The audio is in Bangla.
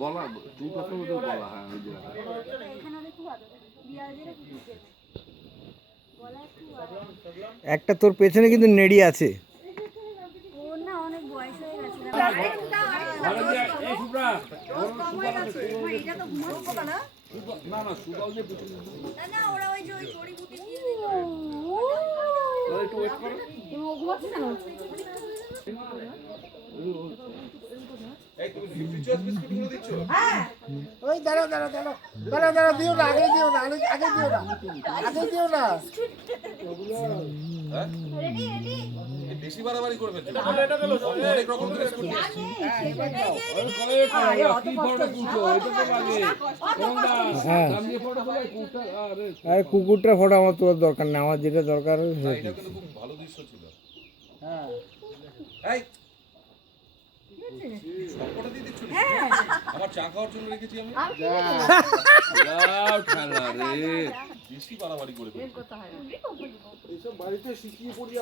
বলা তুই কথা বলতে বলা হ্যাঁ ওই যে একটা তোর পেছনে কিন্তু নেড়ি আছে। ওই দাঁড়াও দাঁড়াও দাঁড়াও দাঁড়াও দাঁড়াও দিও না, আগে দিও না, আগে দিও না, আগে দিও না। বেশি বাড়াবাড়ি করে ফেলছো। অনেক রকম বিস্কুট নিয়েছি। আরে কুকুরটা ফটো আমার তোলার দরকার নেই, আমার যেটা দরকার এটা কিন্তু খুব ভালো দৃশ্য ছিল। হ্যাঁ এই সবকটা দিয়ে দিচ্ছ রে? আমার চা খাওয়ার জন্য রেখেছি আমি। খেলা রে বেশি বাড়াবাড়ি করে ফেলছো। এইসব বাড়িতে শিখিয়ে পড়ি